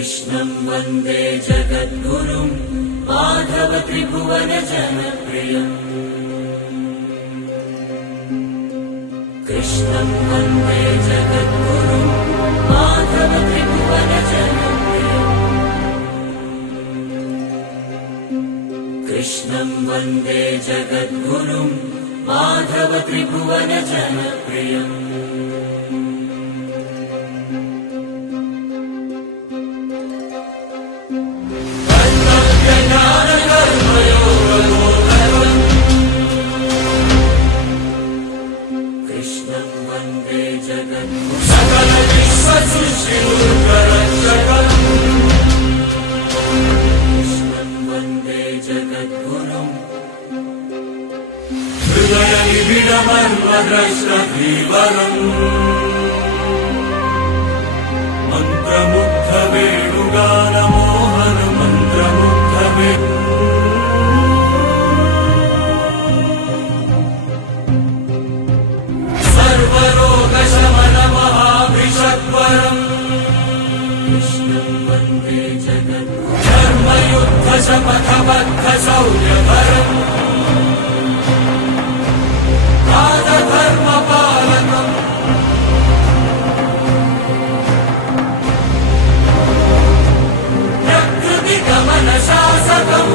कृष्णं वन्दे जगद्गुरुं माधव त्रिभुवन जनप्रियम् कृष्णं वन्दे जगद्गुरुं माधव त्रिभुवन जनप्रियम् कृष्णं वन्दे जगद्गुरुं माधव त्रिभुवन जनप्रियम् कृष्णं वन्दे जगद्गुरुं सकल विश्वसृष्टिर्गरक्षकम् कृष्णं वन्दे जगद्गुरुं हृदयनिबिडमर्मद्रष्टधीवरम् मन्त्रमुग्धवेणुगानमोहन मन्त्रमुग्धवेणु सर्वरोगशमनमहाभिषग्वरम् कृष्णं वन्दे जगद्गुरुं धर्मयुद्धशपथबद्धशौर्यधरम् राजधर्मपालकम् प्रकृतिगमनशासकम्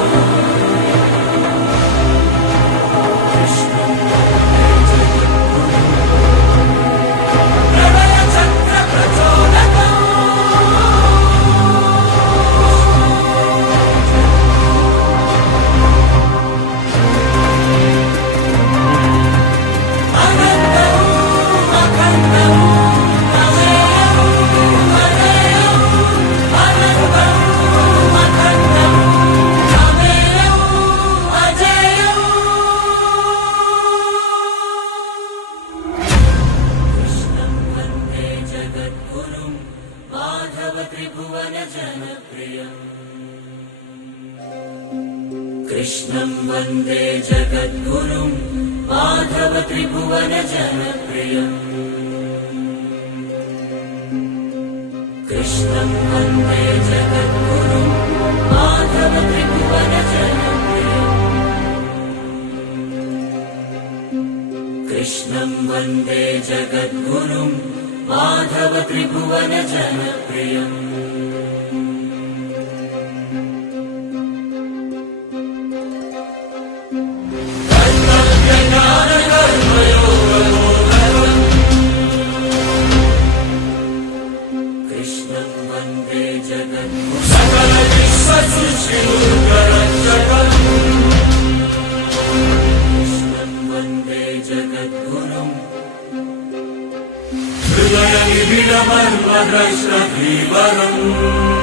कृष्णं वन्दे जगद्गुरुं माधव त्रिभुवन जनप्रियम् कृष्णं वन्दे जगद्गुरुं माधव त्रिभुवन जनप्रियम् कृष्णं वन्दे जगद्गुरुं माधव त्रिभुवन जनप्रियम् कृष्णं वन्दे जगद्गुरुं सकल विश्वसृष्टिर्गरक्षकम् कृष्णं वन्दे जगद्गुरुं हृदयनिबिडमर्मद्रष्टधीवरम्